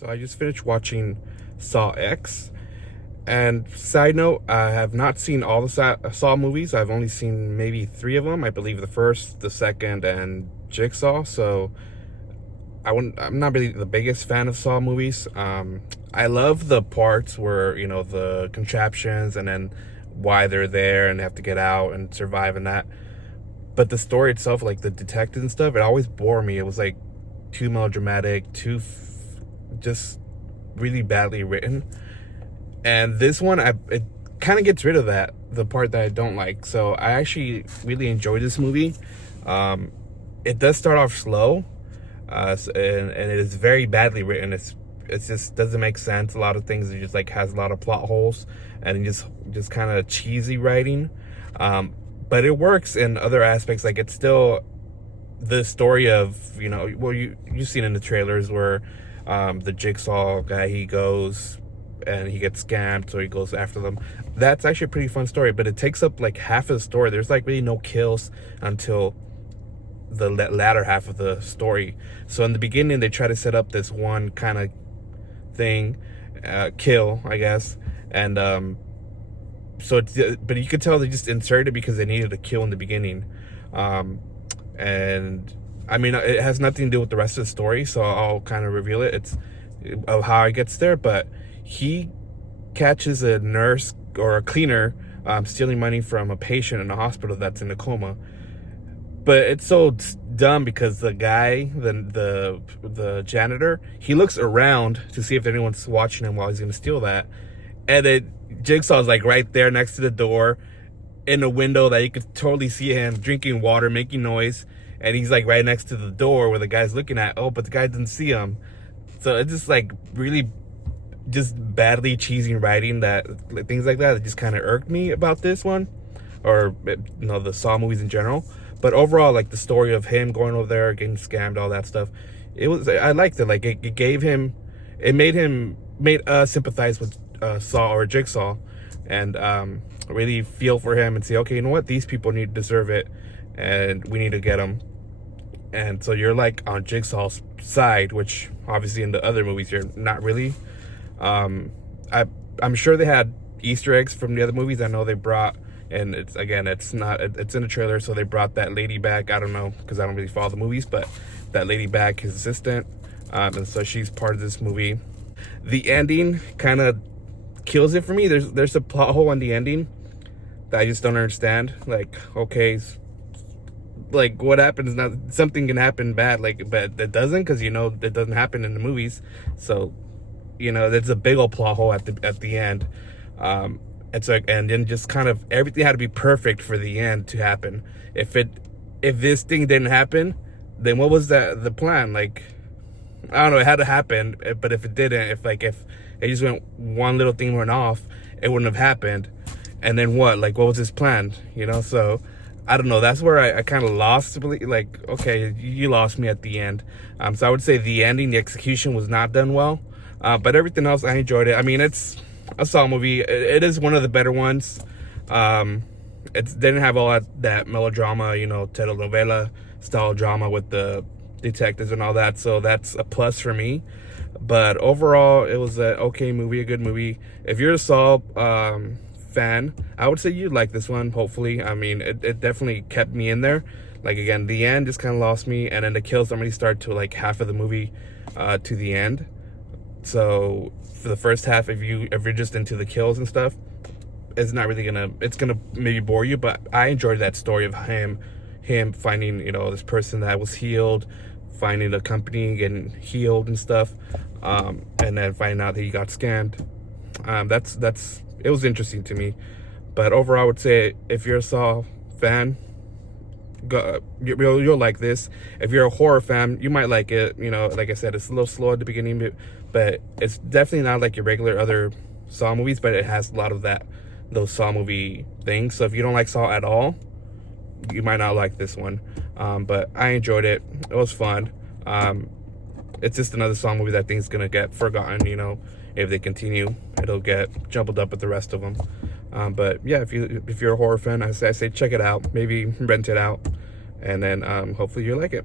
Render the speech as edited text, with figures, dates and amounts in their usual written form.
So I just finished watching Saw X. And side note, I have not seen all the Saw movies. I've only seen maybe 3 of them. I believe the first, the second, and Jigsaw. So I'm not really the biggest fan of Saw movies. I love the parts where, the contraptions and then why they're there and they have to get out and survive and that. But the story itself, like the detective and stuff, it always bore me. It was like too melodramatic, just really badly written. And this one, it kind of gets rid of the part that I don't like. So I actually really enjoyed this movie. It does start off slow, and it is very badly written. It just doesn't make sense. A lot of things, it just like has a lot of plot holes and just kind of cheesy writing. But it works in other aspects. Like, it's still the story of, well, you've seen in the trailers where the Jigsaw guy, he goes and he gets scammed, so he goes after them. That's actually a pretty fun story, but it takes up like half of the story. There's like really no kills until the latter half of the story. So in the beginning, they try to set up this one kind of thing, kill, I guess, and but you could tell they just inserted it because they needed a kill in the beginning. And I mean, it has nothing to do with the rest of the story, so I'll kind of reveal it. It's of how it gets there. But he catches a nurse or a cleaner stealing money from a patient in a hospital that's in a coma. But it's so dumb because the guy, the janitor, he looks around to see if anyone's watching him while he's going to steal that. And Jigsaw's like right there next to the door in a window that you could totally see him drinking water, making noise. And he's like right next to the door where the guy's looking at. Oh, but the guy didn't see him. So it's just like really just badly cheesy writing, that things like that just kind of irked me about this one, or the Saw movies in general. But overall, like the story of him going over there, getting scammed, all that stuff, I liked it. Like it made us sympathize with Saw or Jigsaw, and really feel for him and say, okay, you know what, these people deserve it, and we need to get them. And so you're like on Jigsaw's side, which obviously in the other movies you're not really. I'm sure they had Easter eggs from the other movies. I know they brought, and it's in the trailer, so they brought that lady back. I don't know, because I don't really follow the movies, but that lady back, his assistant, and so she's part of this movie. The ending kind of kills it for me. There's a plot hole in the ending that I just don't understand. Like, okay, like what happens now? Something can happen bad, but it doesn't, because it doesn't happen in the movies. So there's a big old plot hole at the end. It's like, and then just kind of everything had to be perfect for the end to happen. If this thing didn't happen, then what was the plan? Like, I don't know, it had to happen. But if it didn't, if it just one little thing went off, it wouldn't have happened. And then what? Like, what was his plan? So I don't know. That's where I kind of lost. Like, okay, you lost me at the end. So I would say the ending, the execution was not done well. But everything else, I enjoyed it. I mean, it's a Saw movie. It is one of the better ones. It didn't have all that melodrama, telenovela style drama with the detectives and all that. So that's a plus for me. But overall, it was an okay movie, a good movie. If you're a Saw fan, I would say you'd like this one, hopefully. I mean, it definitely kept me in there. Like, again, the end just kind of lost me, and then the kills don't really start to like half of the movie to the end. So for the first half, if you're just into the kills and stuff, it's gonna maybe bore you. But I enjoyed that story of him finding this person that was healed, finding a company, getting healed and stuff, and then finding out that he got scammed. It was interesting to me. But overall, I would say if you're a Saw fan, you'll like this. If you're a horror fan, you might like it. Like I said, it's a little slow at the beginning, but it's definitely not like your regular other Saw movies, but it has a lot of those Saw movie things. So if you don't like Saw at all, you might not like this one. But I enjoyed it. It was fun. It's just another Saw movie that I think is gonna get forgotten. If they continue, it'll get jumbled up with the rest of them. But yeah, if you're a horror fan, I say check it out. Maybe rent it out, and then hopefully you like it.